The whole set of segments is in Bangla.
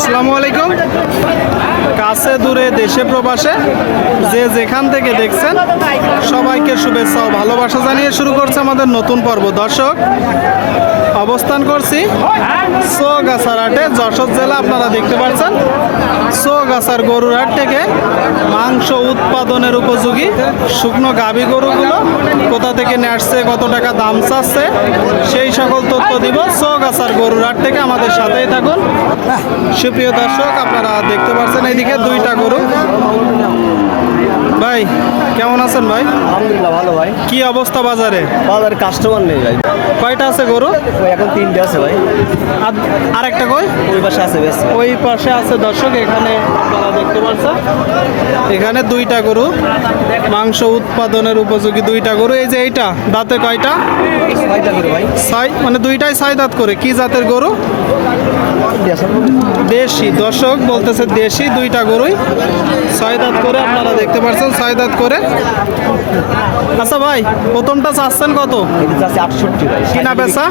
আসসালামু আলাইকুম। কাছে দূরে দেশে প্রবাসে যে যেখান থেকে দেখছেন সবাইকে শুভেচ্ছা ও ভালোবাসা জানিয়ে শুরু করছে আমাদের নতুন পর্ব। দর্শক, অবস্থান করছি চৌগাছার হাটে, যশোর জেলা। আপনারা দেখতে পাচ্ছেন চৌগাছার গরুর হাট থেকে মাংস উৎপাদনের উপযোগী শুকনো গাভী গরুগুলো কোথা থেকে নিয়ে আসছে, কত টাকা দাম চাচ্ছে, সেই সকল তথ্য দিব চৌগাছার গরুর হাট থেকে। আমাদের সাথেই থাকুন। সুপ্রিয় দর্শক, আপনারা দেখতে পাচ্ছেন এইদিকে দুইটা গরু। ভাই কেমন আছেন ভাই? আলহামদুলিল্লাহ ভালো ভাই। কি অবস্থা বাজারে? বাজারে কাস্টমার নেই ভাই। কয়টা আছে গরু? ওই এখন 3টে আছে ভাই। আর একটা কই? ওই পাশে আছে বেশ। ওই পাশে আছে। দর্শক, এখানে আপনারা দেখতে পাচ্ছেন এখানে দুইটা গরু, মাংস উৎপাদনের উপযোগী দুইটা গরু। এই যে এইটা দাঁতে কয়টা? 6টা করে ভাই। মানে দুইটাই 6 দাঁত করে। কি জাতের গরু? দেশি। দর্শক বলতেছে দেশি দুইটা গরুই 6 দাঁত করে। আপনারা দেখতে পাচ্ছেন 6 দাঁত করে। আচ্ছা ভাই, প্রথমটা চাচ্ছেন কত? এটা আছে 68 ভাই। কিনা বেচা?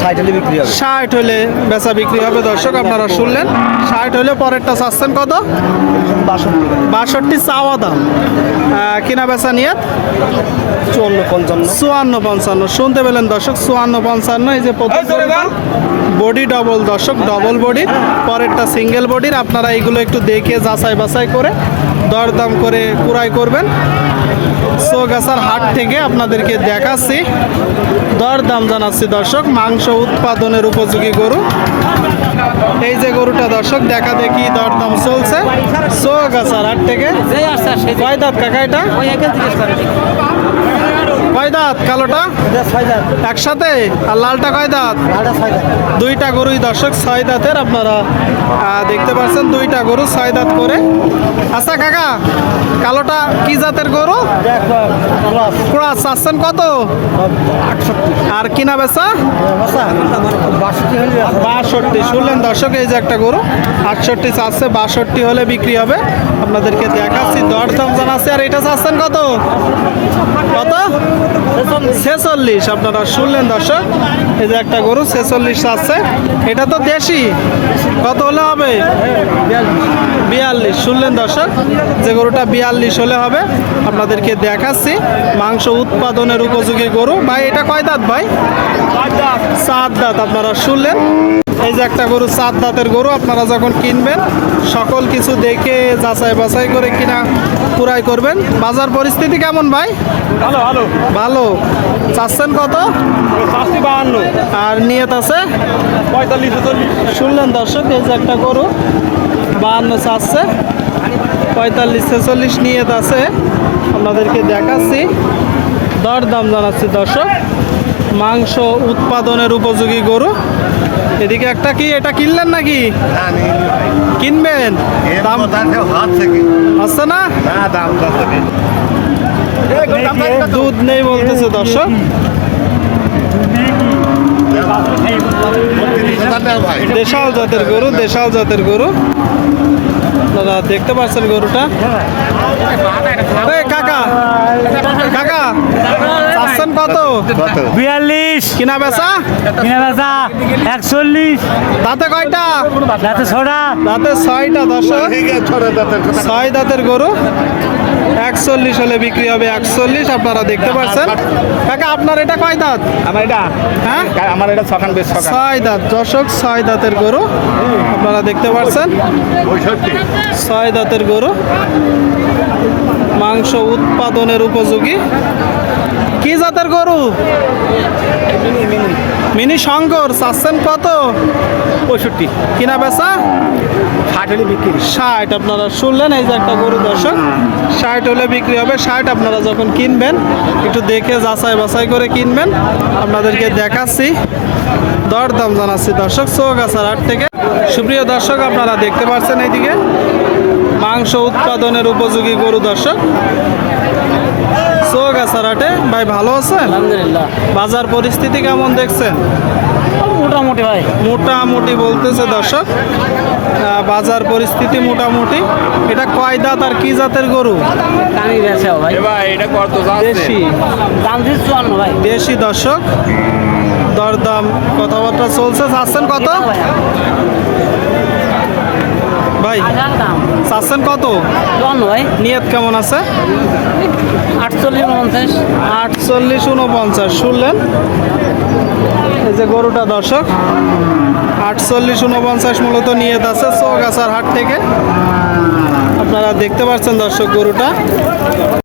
60 হলে বিক্রি হবে। 60 হলে বেচা বিক্রি হবে। দর্শক আপনারা শুনলেন, 60 হলে পরেরটা চাচ্ছেন কত? 62 চাওয়া দাম। কিনা বেচা নিয়ে 54-55 শুনতে পেলেন দর্শক, 54-55। এই যে প্রথম বডি ডবল। দর্শক, ডবল বডির, পরেরটা সিঙ্গেল বডির। আপনারা এইগুলো একটু দেখে যাচাই বাছাই করে দরদাম করে কুড়াই করবেন। চৌগাছার হাট থেকে আপনাদেরকে দেখাচ্ছি, দরদাম জানাচ্ছি। দর্শক, মাংস উৎপাদনের উপযোগী গরু। এই যে গরুটা দর্শক দেখা দেখি দরদাম চলছে চৌগাছার হাট থেকে। কয় দাঁত কাকা এটা? কয় দাঁত কালোটা? একসাথে। আর লালটা কয় দাঁত? দুইটা গরুই দর্শক 6 দাঁতের। আপনারা দেখতে পাচ্ছেন দুইটা গরু 6 দাঁত করে। আচ্ছা কাকা, কালোটা কি জাতের গরু? ক্রস। চাচ্ছেন কত? 68। আর কিনা বেচা? 62। শুনলেন দর্শক, এই যে একটা গরু 68 চাচ্ছে, 62 হলে বিক্রি হবে। আপনাদেরকে দেখাচ্ছি, দরদাম জানাচ্ছি। আর এটা চাচ্ছেন কত? কত? 46। আপনারা শুনলেন দর্শক, এই যে একটা গরু 46 চাচ্ছে। এটা তো দেশি। কত হলে হবে? 42। শুনলেন দর্শক, যে গরুটা 42 হলে হবে। আপনাদেরকে দেখাচ্ছি মাংস উৎপাদনের উপযোগী গরু। ভাই এটা কয় দাঁত ভাই? 7 দাঁত। আপনারা শুনলেন, এই যে একটা গরু 7 দাঁতের গরু। আপনারা যখন কিনবেন সকল কিছু দেখে যাচাই বাছাই করে কিনা পুরাই করবেন। বাজার পরিস্থিতি কেমন ভাই? ভালো ভালো ভালো। চাচ্ছেন কত? 52। আর নিয়ত আছে 45-40। শুনলেন দর্শক, এই যে একটা গরু 52 চাচ্ছে, 45-46 নিয়ত আছে। আপনাদেরকে দেখাচ্ছি, দরদাম জানাচ্ছি দর্শক। মাংস উৎপাদনের উপযোগী গরু। এদিকে একটা কি, এটা কিনলেন নাকি কিনবেন? দাম আছে না? দুধ নেই বলতেছে দর্শক। দেশাল জাতের গরু, দেশাল জাতের গরু। দাদা দেখতে পাচ্ছেন গরুটা। কাকা কাকা চাচ্ছেন কত? 42। কিনা বেচা? 41। দাঁতে কয়টা? দাঁতে 6টা। দাঁতে 6টা। দর্শক 6 দাঁতের গরু 41 হলে বিক্রি হবে। 41 আপনারা দেখতে পাচ্ছেন। কাকা আপনার এটা কয় দাঁত? আমার এটা, হ্যাঁ আমার এটা 6 দাঁত। দর্শক 6 দাঁতের গরু আপনারা দেখতে পাচ্ছেন। 6 দাঁতের গরু, মাংস উৎপাদনের উপযোগী। কি জাতের গরু? মিনি শঙ্কর। চাচ্ছেন কত? 65। কিনা বেচা? 60 হলে বিক্রি। 60। আপনারা শুনলেন, এই যে একটা গরু দর্শক 60 হলে বিক্রি হবে। 60 আপনারা যখন কিনবেন একটু দেখে যাচাই বাছাই করে কিনবেন। আপনাদেরকে দেখাচ্ছি, দরদাম জানাচ্ছি দর্শক চৌগাছার হাট থেকে। সুপ্রিয় দর্শক, আপনারা দেখতে পাচ্ছেন এইদিকে মাংস উৎপাদনের উপযোগী গরু। দর্শক চৌগাছার হাটে। ভাই ভালো আছেন? আলহামদুলিল্লাহ। বাজার পরিস্থিতি কেমন দেখছেন? মোটামুটি ভাই। মোটামুটি বলতেছে দর্শক, বাজার পরিস্থিতি মোটামুটি। এটা কয় দাঁত আর কি জাতের গরু? কানি বেচা ভাই। ভাই এটা কত যাচ্ছে? দেশি। দাম দিচ্ছ 54 ভাই। দেশি। দর্শক দরদাম কথাবার্তা চলছে। যাচ্ছেন কত? ভাই আঠার দাম চাচ্ছেন কত? 54 ভাই, নিয়ত কেমন আছে? 48 49। 48 49 শুনলেন, এই যে গরুটা দর্শক 48 49 মূলত নিয়ত আছে চৌগাছার হাট থেকে। আপনারা দেখতে পাচ্ছেন দর্শক গরুটা।